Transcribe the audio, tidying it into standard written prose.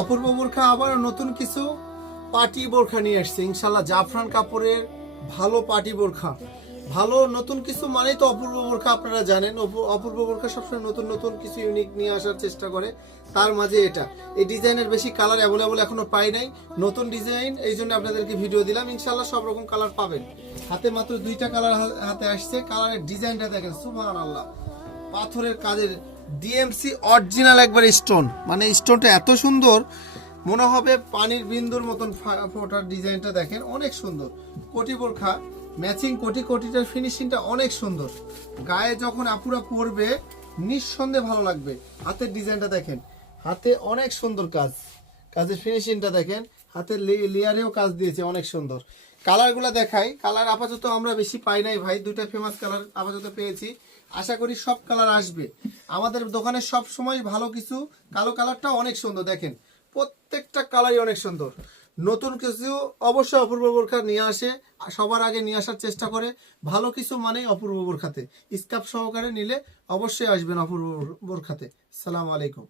অপূর্ব বোরখা আবার নতুন কিছু পার্টি বোরখা নিয়ে আসছে ইনশাল্লাহ। জাফরান কাপড়ের ভালো পার্টি বোরখা, ভালো নতুন কিছু মানেই তো অপূর্ব বোরখা। আপনারা জানেন অপূর্ব বোরখা সবসময় নতুন নতুন কিছু ইউনিক নিয়ে আসার চেষ্টা করে। তার মাঝে এটা, এই ডিজাইনের বেশি কালার অ্যাভেলেবল এখনো পাই নাই, নতুন ডিজাইন, এই জন্য আপনাদেরকে ভিডিও দিলাম। ইনশাল্লাহ সব রকম কালার পাবেন। হাতে মাত্র 2টা কালার হাতে আসছে। কালারের ডিজাইনটা দেখেন, সুবহানাল্লাহ, পাথরের কাজের ডিএমসি অরিজিনাল একবার স্টোন, মানে স্টোনটা এত সুন্দর মনে হবে পানির বিন্দুর মতন ফোটার। ডিজাইনটা দেখেন অনেক সুন্দর। কোটি বোরখা ম্যাচিং কোটি, কোটিটার ফিনিশিংটা অনেক সুন্দর। গায়ে যখন আপুরা পরবে নিঃসন্দেহে ভালো লাগবে। হাতের ডিজাইনটা দেখেন, হাতে অনেক সুন্দর কাজ, কাজের ফিনিশিংটা দেখেন। হাতের লেয়ারেও কাজ দিয়েছে অনেক সুন্দর। কালারগুলো দেখাই। কালার আপাতত আমরা বেশি পাই নাই ভাই, 2টা ফেমাস কালার আপাতত পেয়েছি। আশা করি সব কালার আসবে। আমাদের দোকানে সব সময় ভালো কিছু, কালো কালারটা অনেক সুন্দর দেখেন, প্রত্যেকটা কালারই অনেক সুন্দর। নতুন কিছু অবশ্যই অপূর্ব বোরখা নিয়ে আসে, সবার আগে নিয়ে আসার চেষ্টা করে। ভালো কিছু মানেই অপূর্ব বোরখাতে। স্কার্ফ সহকারে নিলে অবশ্যই আসবেন অপূর্ব বোরখাতে। সালাম আলাইকুম।